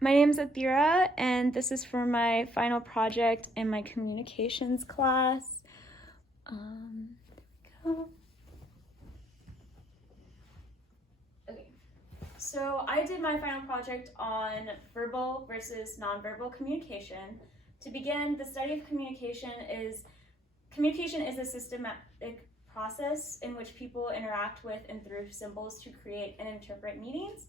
My name is Athira, and this is for my final project in my communications class. There we go. Okay, so I did my final project on verbal versus nonverbal communication. To begin, the study of communication is a systematic process in which people interact with and through symbols to create and interpret meanings.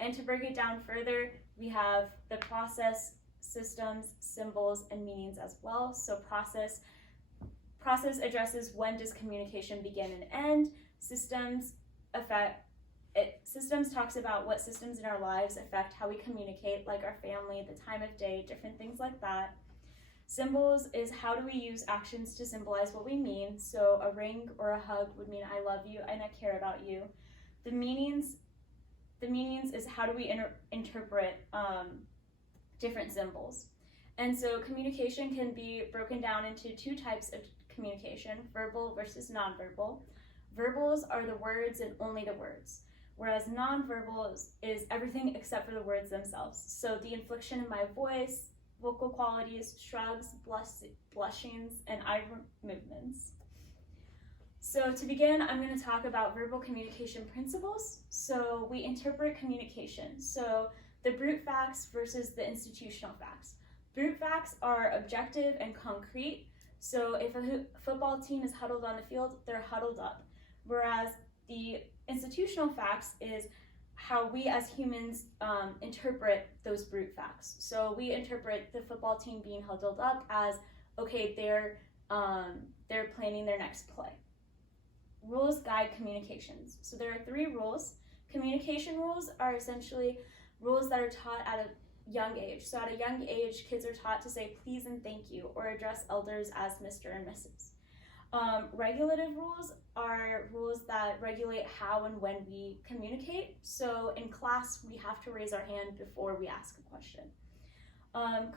And to break it down further, we have the process, systems, symbols, and meanings as well. So process addresses when does communication begin and end. Systems talks about what systems in our lives affect how we communicate, like our family, the time of day, different things like that. Symbols is how do we use actions to symbolize what we mean. So a ring or a hug would mean I love you and I care about you. The meanings is how do we interpret different symbols. And so communication can be broken down into two types of communication, verbal versus nonverbal. Verbals are the words and only the words, whereas nonverbal is everything except for the words themselves. So the inflection in my voice, vocal qualities, shrugs, blushings, and eye movements. So to begin, I'm going to talk about verbal communication principles. So we interpret communication. So the brute facts versus the institutional facts. Brute facts are objective and concrete. So if a football team is huddled on the field, they're huddled up. Whereas the institutional facts is how we as humans interpret those brute facts. So we interpret the football team being huddled up as, okay, they're planning their next play. Rules guide communications. So there are 3 rules. Communication rules are essentially rules that are taught at a young age. So at a young age, kids are taught to say please and thank you, or address elders as Mr. and Mrs. Regulative rules are rules that regulate how and when we communicate. So in class, we have to raise our hand before we ask a question.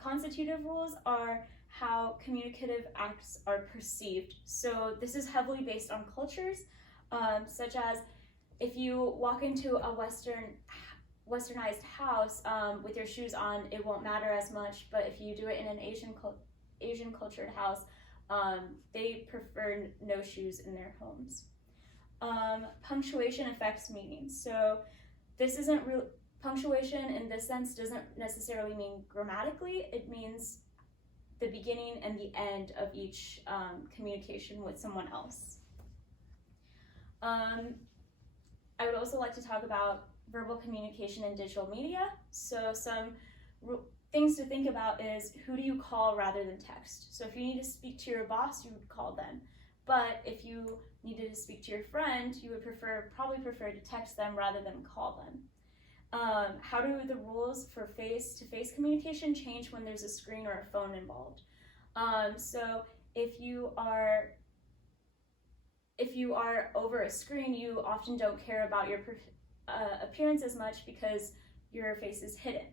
Constitutive rules are how communicative acts are perceived. So this is heavily based on cultures, such as if you walk into a westernized house with your shoes on, it won't matter as much, but if you do it in an Asian cultured house, they prefer no shoes in their homes. Punctuation affects meaning. So this isn't real. Punctuation in this sense doesn't necessarily mean grammatically. It means the beginning and the end of each communication with someone else. I would also like to talk about verbal communication in digital media. So some things to think about is who do you call rather than text. So if you need to speak to your boss, you would call them. But if you needed to speak to your friend, you would probably prefer to text them rather than call them. How do the rules for face-to-face communication change when there's a screen or a phone involved? So if you are over a screen, you often don't care about your appearance as much because your face is hidden.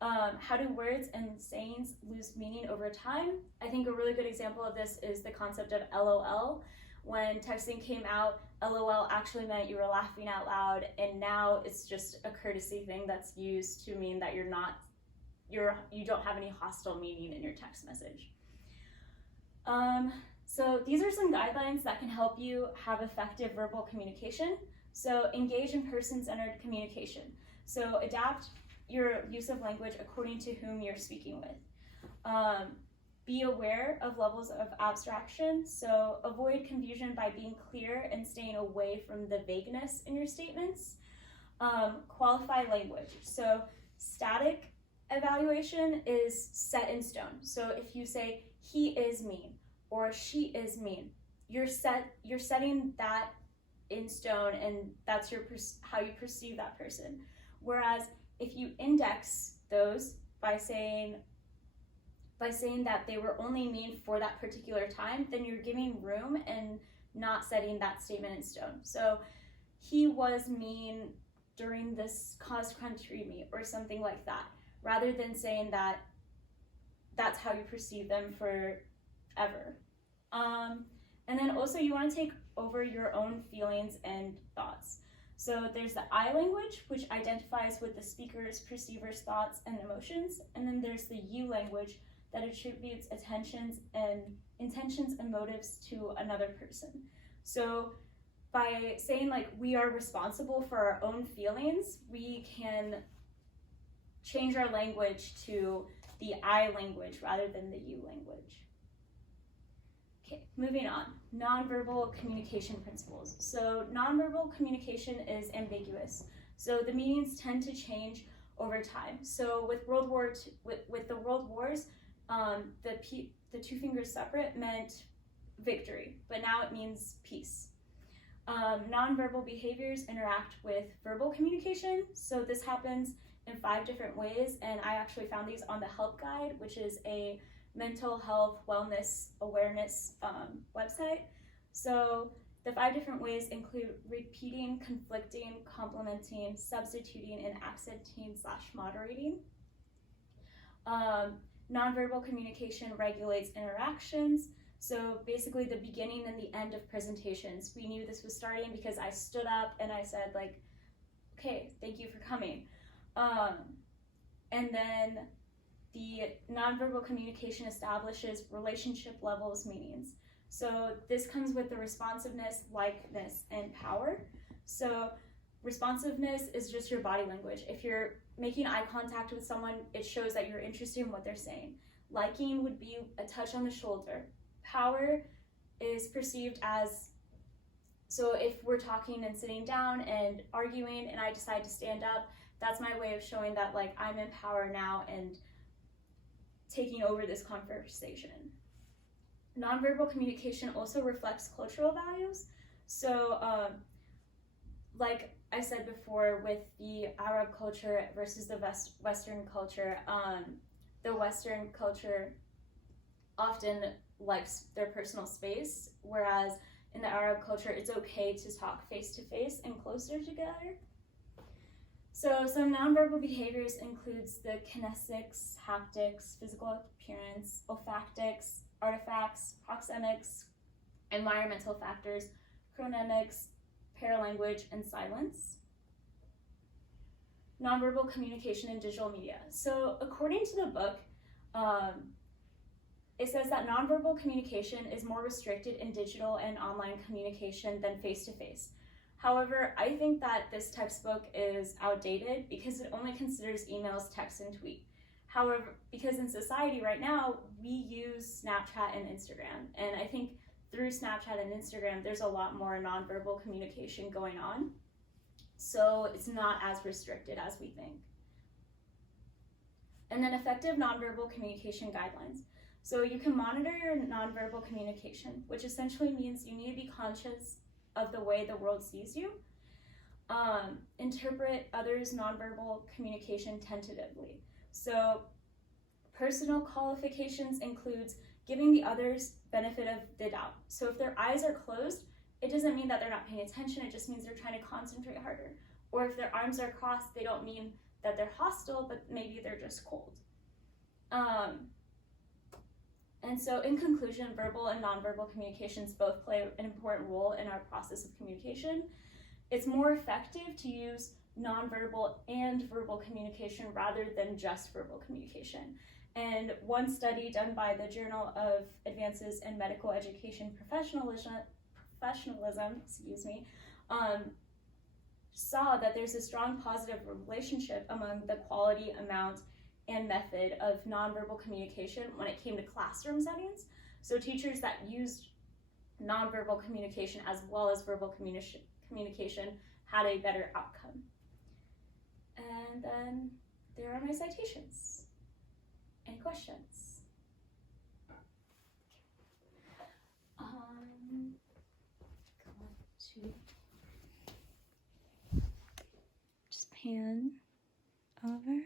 How do words and sayings lose meaning over time? I think a really good example of this is the concept of LOL. When texting came out, LOL actually meant you were laughing out loud, and now it's just a courtesy thing that's used to mean that you don't have any hostile meaning in your text message. So these are some guidelines that can help you have effective verbal communication. So engage in person-centered communication. So adapt your use of language according to whom you're speaking with. Be aware of levels of abstraction. So avoid confusion by being clear and staying away from the vagueness in your statements. Qualify language. So static evaluation is set in stone. So if you say he is mean or she is mean, you're setting that in stone, and that's how you perceive that person. Whereas if you index those by saying that they were only mean for that particular time, then you're giving room and not setting that statement in stone. So he was mean during this cross-country meet or something like that, rather than saying that that's how you perceive them forever. And then also you want to take over your own feelings and thoughts. So there's the I language, which identifies with the speaker's, perceiver's thoughts and emotions. And then there's the you language that attributes intentions and motives to another person. So by saying like we are responsible for our own feelings, we can change our language to the I language rather than the you language. Okay, moving on. Nonverbal communication principles. So nonverbal communication is ambiguous. So the meanings tend to change over time. So with the World Wars, the two fingers separate meant victory, but now it means peace. Nonverbal behaviors interact with verbal communication. So this happens in 5 different ways, and I actually found these on the Help Guide, which is a mental health wellness awareness website. So the 5 different ways include repeating, conflicting, complementing, substituting, and accenting/moderating. Nonverbal communication regulates interactions. So basically the beginning and the end of presentations. We knew this was starting because I stood up and I said like, okay, thank you for coming. And then the nonverbal communication establishes relationship levels meanings. So this comes with the responsiveness, likeness, and power. So responsiveness is just your body language. If you're making eye contact with someone, it shows that you're interested in what they're saying. Liking would be a touch on the shoulder. Power is perceived as, so if we're talking and sitting down and arguing and I decide to stand up, that's my way of showing that like I'm in power now and taking over this conversation. Nonverbal communication also reflects cultural values. So like I said before, with the Arab culture versus the Western culture, the Western culture often likes their personal space, whereas in the Arab culture, it's okay to talk face to face and closer together. So some nonverbal behaviors includes the kinesics, haptics, physical appearance, olfactics, artifacts, proxemics, environmental factors, chronemics, paralanguage, and silence. Nonverbal communication in digital media. So according to the book, it says that nonverbal communication is more restricted in digital and online communication than face-to-face. However, I think that this textbook is outdated because it only considers emails, text, and tweet. However, because in society right now, we use Snapchat and Instagram, and I think through Snapchat and Instagram, there's a lot more nonverbal communication going on. So it's not as restricted as we think. And then effective nonverbal communication guidelines. So you can monitor your nonverbal communication, which essentially means you need to be conscious of the way the world sees you. Interpret others' nonverbal communication tentatively. So personal qualifications includes giving the others benefit of the doubt. So if their eyes are closed, it doesn't mean that they're not paying attention, it just means they're trying to concentrate harder. Or if their arms are crossed, they don't mean that they're hostile, but maybe they're just cold. And so in conclusion, verbal and nonverbal communications both play an important role in our process of communication. It's more effective to use nonverbal and verbal communication rather than just verbal communication. And one study done by the Journal of Advances in Medical Education Professionalism, saw that there's a strong positive relationship among the quality, amount, and method of nonverbal communication when it came to classroom settings. So teachers that used nonverbal communication as well as verbal communication had a better outcome. And then there are my citations. Any questions? Just pan over.